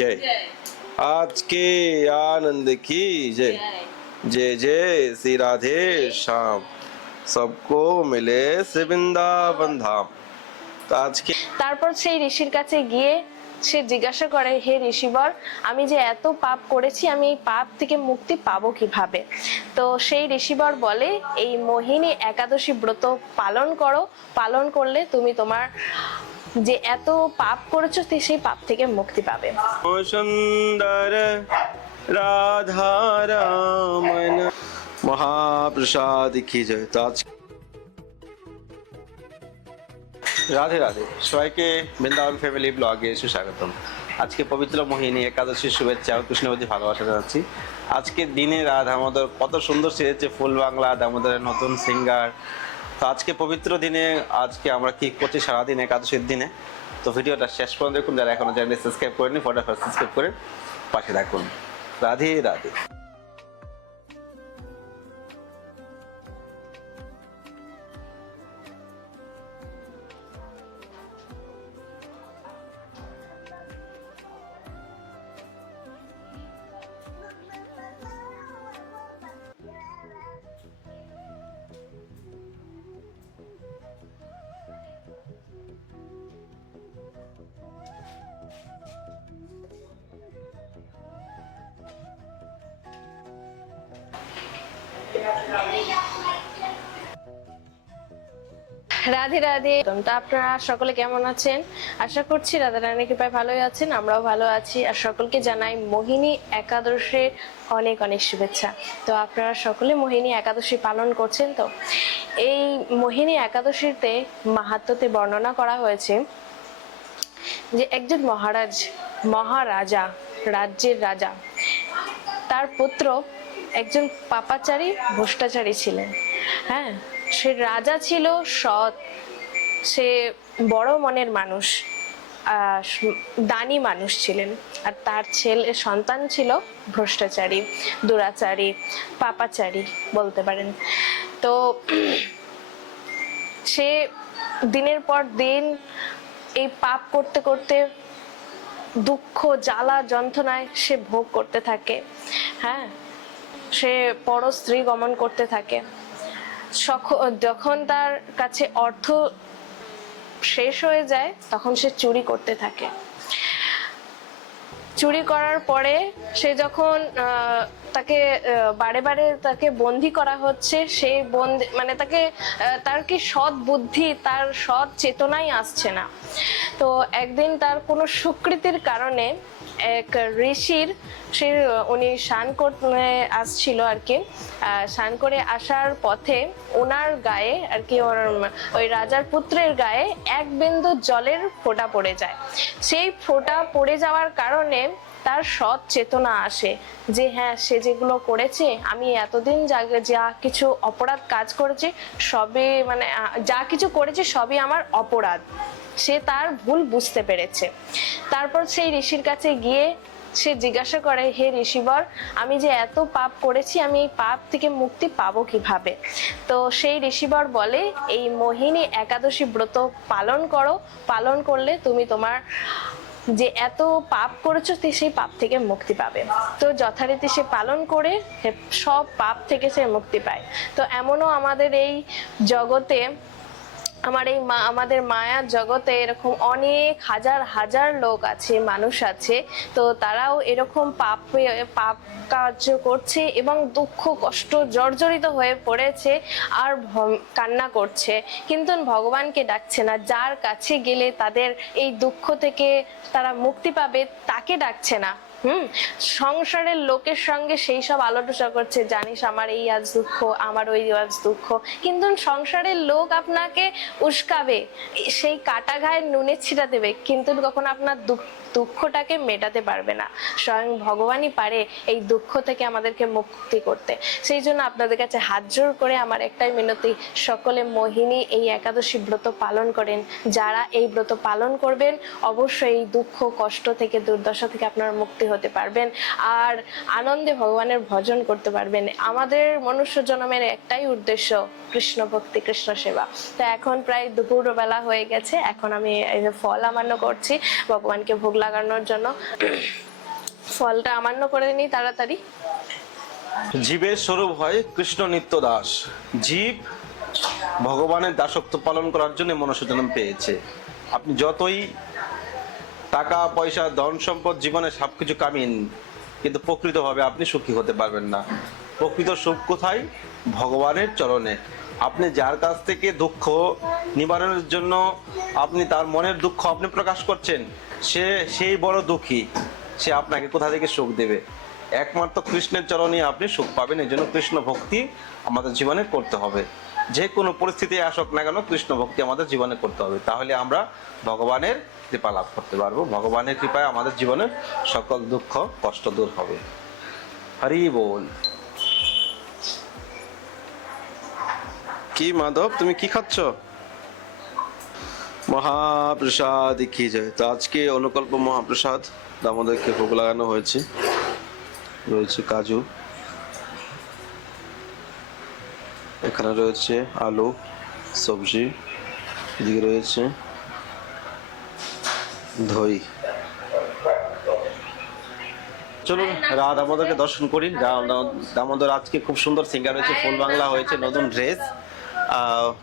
जय। आज के आनंद की जय। जय जय श्री राधे श्याम, सबको मिले से वृंदावन धाम। তো আজকে তারপর সেই ঋষির কাছে গিয়ে সে জিজ্ঞাসা করে, হে ঋষিবর, আমি যে এত পাপ করেছি, আমি এই পাপ থেকে মুক্তি পাবো কিভাবে? তো সেই ঋষিবর বলে, এই মোহিনী একাদশী ব্রত পালন করো, পালন করলে তুমি তোমার যে এত পাপ করেছো সেই পাপ থেকে মুক্তি পাবে। সুন্দর রাধা রমন মহাপ্রসাদ কি জয়। তো আজ রাধে রাধে, সবাইকে বৃন্দাবন ফ্যামিলি ব্লগে সুস্বাগতম। আজকে পবিত্র মোহিনী একাদশীর শুভেচ্ছা ও কৃষ্ণবতী ভালোবাসা জানাচ্ছি। আজকের দিনে রাধা দামোদর কত সুন্দর সেজেছে, ফুল বাংলা দামোদরের নতুন সিঙ্গার। তো আজকে পবিত্র দিনে আজকে আমরা কি করছি সারাদিন একাদশীর দিনে, তো ভিডিওটা শেষ পর্যন্ত দেখুন। যারা এখনো চ্যানেল সাবস্ক্রাইব করেনি ফটাফট সাবস্ক্রাইব করে পাশে থাকুন। রাধে রাধে। রাধে রাধে। তো আপনারা সকলে কেমন আছেন? আশা করছি রাধা রানীর কৃপায় ভালোই আছেন, আমরাও ভালো আছি। আর সকলকে জানাই মোহিনী একাদশীর অনেক অনেক শুভেচ্ছা। তো আপনারা সকলে মোহিনী একাদশী পালন করছেন তো? এই মোহিনী একাদশীতে মাহাত্ম্যতে বর্ণনা করা হয়েছে যে একজন মহারাজা, রাজ্যের রাজা, তার পুত্র একজন পাপাচারী ভ্রষ্টাচারী ছিলেন। হ্যাঁ, সে রাজা ছিল সৎ, সে বড় মনের মানুষ, দানী মানুষ ছিলেন। আর তার সন্তান ছিল ভ্রষ্টাচারী, দুরাচারী, পাপাচারী বলতে পারেন। তো সে দিনের পর দিন এই পাপ করতে করতে দুঃখ জ্বালা যন্ত্রণায় সে ভোগ করতে থাকে। হ্যাঁ, সে পর স্ত্রী গমন করতে থাকে। যখন তার কাছে অর্থ শেষ হয়ে যায় তখন সে চুরি করতে থাকে। চুরি করার পরে সে যখন তাকে বারে বারে তাকে বন্দী করা হচ্ছে, সেই বন্দী মানে তার কি সৎ বুদ্ধি, তার সৎ চেতনাই আসছে না। তো একদিন তার কোনো সুকৃতির কারণে এক ঋষির উনি স্নান করতে আসছিল আর কি। স্নান করে আসার পথে ওনার গায়ে আর কি, ওই রাজার পুত্রের গায়ে এক বিন্দু জলের ফোঁটা পড়ে যায়। সেই ফোঁটা পড়ে যাওয়ার কারণে তার সৎ চেতনা আসে যে হ্যাঁ, সে যেগুলো করেছে, আমি এতদিন যা কিছু অপরাধ কাজ করেছি সবই যা কিছু করেছি সবই আমার অপরাধ। সে তার ভুল বুঝতে পেরেছে। তারপর সেই ঋষির কাছে গিয়ে সে জিজ্ঞাসা করে, হে ঋষিবর, আমি যে এত পাপ করেছি, আমি এই পাপ থেকে মুক্তি পাবো কিভাবে? তো সেই ঋষিবর বলে, এই মোহিনী একাদশী ব্রত পালন করো, পালন করলে তুমি তোমার যে এত পাপ করেছো সেই পাপ থেকে মুক্তি পাবে। তো যথারীতি সে পালন করে সব পাপ থেকে সে মুক্তি পায়। তো এমনও আমাদের এই জগতে, আমাদের মায়ার জগতে এরকম অনেক হাজার হাজার লোক আছে, মানুষ আছে। তো তারাও এরকম পাপ কার্য করছে এবং দুঃখ কষ্ট জর্জরিত হয়ে পড়েছে আর কান্না করছে, কিন্তু ভগবানকে ডাকছে না। যার কাছে গেলে তাদের এই দুঃখ থেকে তারা মুক্তি পাবে তাকে ডাকছে না। সংসারের লোকের সঙ্গে সেই সব আলোচনা করছে, জানিস আমার এই আজ দুঃখ, আমার ওই আজ দুঃখ, কিন্তু সংসারের লোক আপনাকে উস্কাবে, সেই কাটা ঘায়ে নুনের ছিটা দেবে, কিন্তু কখনো আপনার দুঃখটাকে মেটাতে পারবে না। স্বয়ং ভগবানই পারে এই দুঃখ থেকে আমাদেরকে মুক্তি করতে। সেই জন্য আপনাদের কাছে হাত জোর করে আমার একটাই মিনতি, সকলে মোহিনী এই একাদশী ব্রত পালন করেন। যারা এই ব্রত পালন করবেন অবশ্যই এই দুঃখ কষ্ট থেকে, দুর্দশা থেকে আপনারা মুক্তি হতে পারবেন আর আনন্দে ভগবানের ভজন করতে পারবেন। আমাদের মনুষ্য জন্মের একটাই উদ্দেশ্য, কৃষ্ণ ভক্তি, কৃষ্ণ সেবা। তো এখন প্রায় দুপুর বেলা হয়ে গেছে, এখন আমি ফল আমান্য করছি ভগবানকে ভোগ লাগানোর জন্য। ফলটা আমান্য করে নিই তাড়াতাড়ি। জীবের স্বরূপ হয় কৃষ্ণ নিত্য দাস। জীব ভগবানের দাসত্ব পালন করার জন্য মনুষ্য জন্ম পেয়েছে। আপনি যতই টাকা পয়সা ধন সম্পদ জীবনে সবকিছু কামিয়ে নিন, কিন্তু প্রকৃতভাবে আপনি সুখী হতে পারবেন না। প্রকৃত সুখ কোথায়? ভগবানের চরণে। আপনি যার কাছ থেকে দুঃখ নিবারণের জন্য আপনি তার মনের দুঃখ আপনি প্রকাশ করছেন, সেই বড় দুঃখী। সে আপনাকে কোথা থেকে সুখ দেবে? একমাত্র কৃষ্ণের চরণে আপনি সুখ পাবেন। এই জন্য কৃষ্ণ ভক্তি আমাদের জীবনে করতে হবে। যে কোনো পরিস্থিতি আসুক না কেন, কৃষ্ণ ভক্তি আমাদের জীবনে করতে হবে। তাহলে আমরা ভগবানের কৃপা লাভ করতে পারবো। ভগবানের কৃপায় আমাদের জীবনের সকল দুঃখ কষ্ট দূর হবে। হরি বল। কি মাধব, তুমি কি খাচ্ছ? মহাপ্রসাদ কি যায়। তো আজকে অনুকল্প মহাপ্রসাদ দামোদরকে ভোগ লাগানো হয়েছে। রয়েছে কাজু, এখানে রয়েছে আলু সবজি, এদিকে রয়েছে দই। চলুন রাধা দামোদরকে দর্শন করি। দামোদর আজকে খুব সুন্দর সিঙ্গার হয়েছে, ফুল বাংলা হয়েছে, নতুন ড্রেস।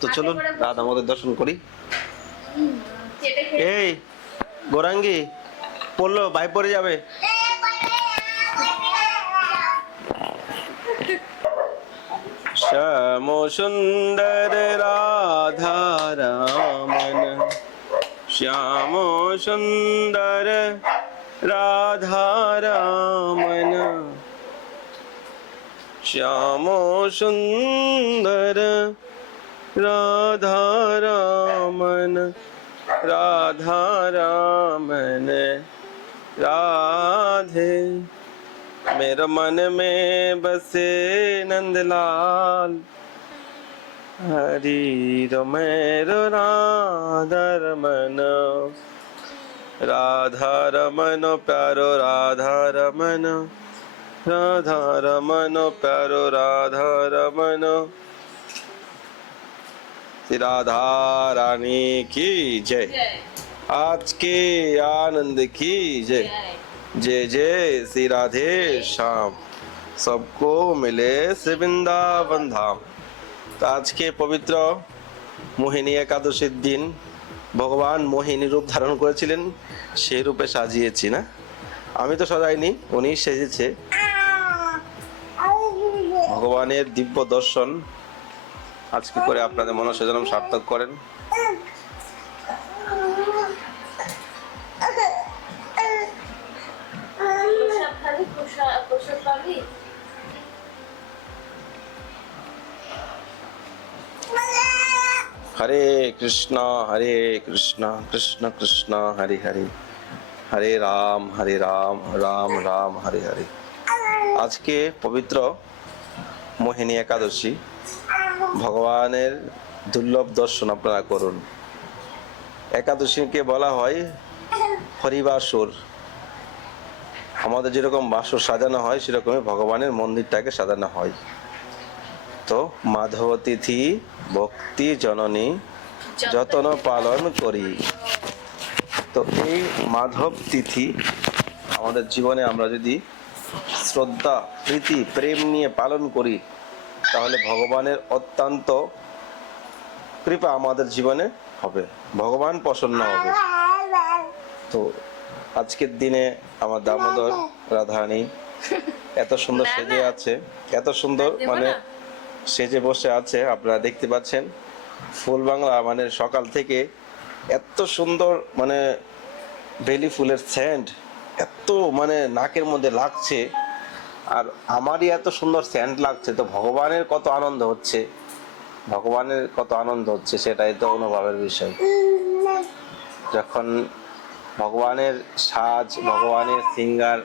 তো চলুন রাধা দামোদর দর্শন করি। এই গোরাঙ্গি পড়লো, ভাই পড়ে যাবে। শ্যাম সুন্দর রাধা রমন, শ্যাম সুন্দর রাধা রমন, শ্যাম সুন্দর রাধা রমন, রাধা रमन राधे। मेरे मन में बसे नंदलाल, हरि मेरो राधा रमन, राधा रमन प्यारो राधा रमन, राधा रमन प्यारो राधा रमन। राधा रानी की जय। आज के आनंद की जय। जय जय श्री राधे श्याम, सबको मिले श्री वृंदावन धाम। তো আজকে পবিত্র মোহিনী একাদশীর দিন ভগবান মোহিনী রূপ ধারণ করেছিলেন, সেই রূপে সাজিয়েছি না, আমি তো সাজাইনি, উনি সেজেছে। ভগবানের দিব্য দর্শন আজকে করে আপনাদের মনসা যেন সার্থক করেন। হরে কৃষ্ণ কৃষ্ণ কৃষ্ণ হরে হরে, হরে রাম রাম রাম হরে হরে। আজকে পবিত্র মোহিনী একাদশী, ভগবানের দুর্লভ দর্শন আপনারা করুন। একাদশীকে বলা হয় হরিবাসর। আমাদের যেরকম বাসর সাজানো হয় সেরকমই ভগবানের মন্দিরটাকে সাজানো হয়। তো মাধব তিথি ভক্তি জননী যতন পালন করি। তো এই মাধব তিথি আমাদের জীবনে আমরা যদি শ্রদ্ধা প্রীতি প্রেম নিয়ে পালন করি, তাহলে ভগবানের অত্যন্ত কৃপা আমাদের জীবনে হবে, ভগবান প্রসন্ন হবে। তো আজকের দিনে আমার দামোদর রাধারানী এত সুন্দর সেজে আছে, এত সুন্দর মানে সেজে বসে আছে, আপনারা দেখতে পাচ্ছেন। ফুল বাংলা মানে সকাল থেকে এত সুন্দর মানে বেলি ফুলের সেন্ট এত মানে নাকের মধ্যে লাগছে, আর আমারই এত সুন্দর সেন্ট লাগছে। তো ভগবানের কত আনন্দ হচ্ছে, ভগবানের কত আনন্দ হচ্ছে সেটাই তো অনুভবের বিষয়। যখন ভগবানের সাজ, ভগবানের সিঙ্গার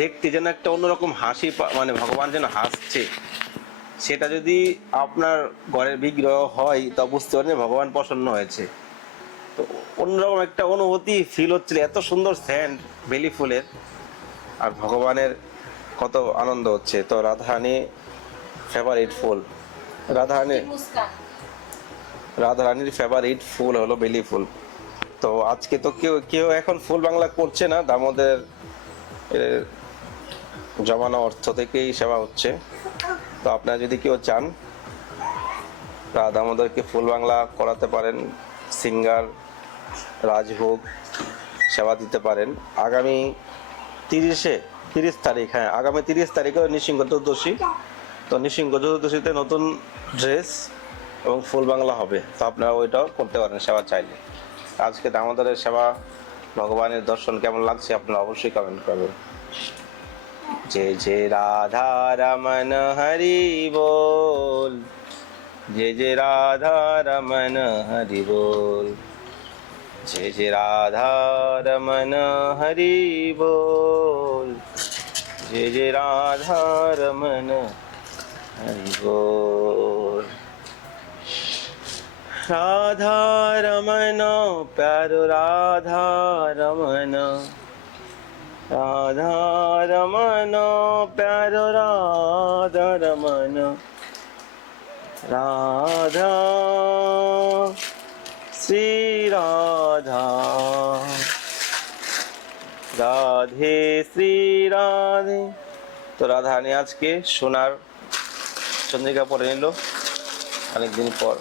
দেখতে যেন একটা অন্যরকম হাসি, মানে ভগবান যেন হাসছে, সেটা যদি আপনার ঘরের বিগ্রহ হয় তা বুঝতে পারেন ভগবান প্রসন্ন হয়েছে। তো অন্যরকম একটা অনুভূতি ফিল হচ্ছিল, এত সুন্দর সেন্ট বেলি ফুলের, আর ভগবানের কত আনন্দ হচ্ছে। তো রাধারানী ফেভারিট ফুল, রাধারানীর ফেভারিট ফুল হলো বেলি ফুল। তো আজকে তো কেউ এখন ফুল বাংলা করছে না, দামোদর এর জমানো অর্থ থেকেই সেবা হচ্ছে। তো আপনারা যদি কেউ চান রাধা আমাদেরকে ফুল বাংলা করাতে পারেন, সিঙ্গার, রাজভোগ সেবা দিতে পারেন। আগামী 30 তারিখ, হ্যাঁ আগামী 30 তারিখে নৃসিংহ চতুর্দশী। তো নৃসিংহ চতুর্দশীতে নতুন ড্রেস এবং ফুল বাংলা হবে, তো আপনারা ওইটাও করতে পারেন সেবা চাইলে। আজকে দামোদরের সেবা, ভগবানের দর্শন কেমন লাগছে আপনারা অবশ্যই কমেন্ট করবেন। जय जय राधा रमन हरि बोल, जय जय राधा रमन हरि बोल, जय जय राधा रमन हरि बोल, जय जय राधा रमन हरि बोल। राधा रमन प्यारो राधा रमन, राधा रमन प्यारो राधा रमन, राधा श्री राधा, राधे श्री राधे। তো রাধারানী আজকে সোনার চন্দ্রিকা পরে নিল অনেকদিন পর।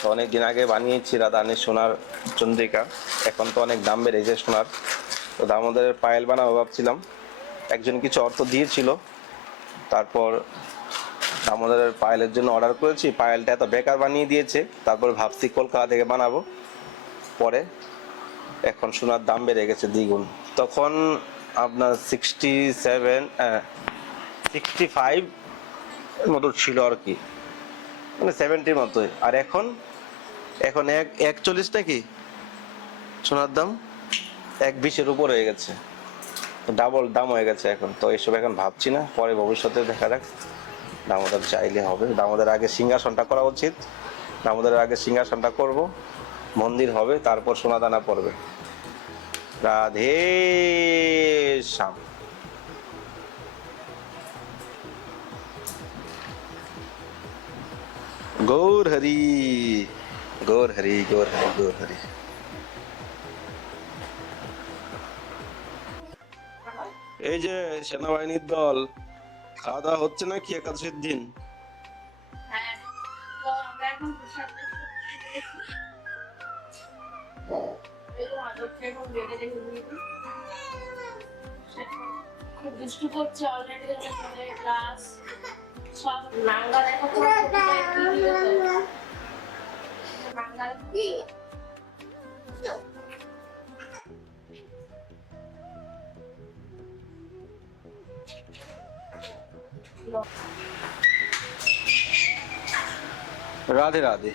তো অনেকদিন আগে বানিয়েছি রাধারানীর সোনার চন্দ্রিকা, এখন তো অনেক দাম বেড়েছে সোনার। তো দামোদরের পায়েল বানাবো ভাবছিলাম, একজন কিছু অর্থ দিয়েছিল, তারপর দামোদরের পায়েলের জন্য অর্ডার করেছি, পায়েলটা এত বেকার বানিয়ে দিয়েছে। তারপর ভাবছি কলকাতা থেকে বানাবো, পরে এখন সোনার দাম বেড়ে গেছে দ্বিগুণ। তখন আপনার 65 মতো ছিল আর কি, মানে 70 মতোই। আর এখন 41 নাকি সোনার দাম, 120-এর উপর হয়ে গেছে, ডাবল দাম হয়ে গেছে এখন। তো এইসব এখন ভাবছি না, পরে ভবিষ্যতে দেখা যাক। দামোদর চাইলে হবে, দামোদর আগে সিংহাসনটা করা উচিত, দামোদরের আগে সিংহাসনটা করব, মন্দির হবে, তারপর সোনা দানা পড়বে। রাধে শ্যাম। গৌর হরি, গৌর হরি, গৌর হরি, গৌর হরি। এই যে সেনাবাহিনীর দল, খাওয়া দাওয়া হচ্ছে নাকি একাদশীর দিন? হ্যাঁ, তো আমরা এখন প্রসাদটা খেয়েছি। এই মাদকটা এখন বেড়ে রেখে দিয়েছি। খুব দুষ্টু করছে অলরেডি, আমাদের ক্লাস সব নাঙ্গা দেখো তো ভিডিওতে নাঙ্গা রাধে রাধে।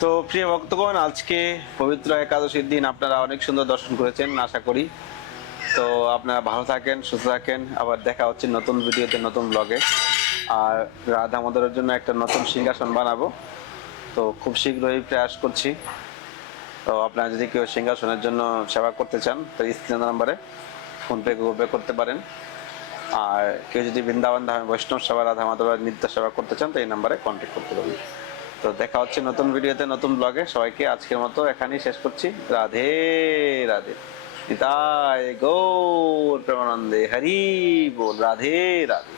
তো প্রিয় ভক্তগণ, আজকে পবিত্র একাদশীর দিন আপনারা অনেক সুন্দর দর্শন করেছেন আশা করি। তো আপনারা ভালো থাকেন, সুস্থ থাকেন, আবার দেখা হচ্ছে নতুন ভিডিওতে, নতুন ব্লগে। আর রাধা আমাদের জন্য একটা নতুন সিংহাসন বানাবো, তো খুব শীঘ্রই প্রয়াস করছি। তো আপনারা যদি কেউ সিংহাসনের জন্য সেবা করতে চান তো স্ক্রিনের নাম্বারে ফোনপে, গুগল পে করতে পারেন। আর কেউ যদি বৃন্দাবন ধামে বৈষ্ণব সেবা, রাধা মাধবের নিত্য সেবা করতে চান তো এই নাম্বারে কন্ট্যাক্ট করতে পারেন। তো দেখা হচ্ছে নতুন ভিডিওতে, নতুন ব্লগে। সবাইকে আজকের মতো এখানেই শেষ করছি। রাধে রাধে, নিতাই গৌর প্রেমানন্দে, হরি বল, রাধে রাধে।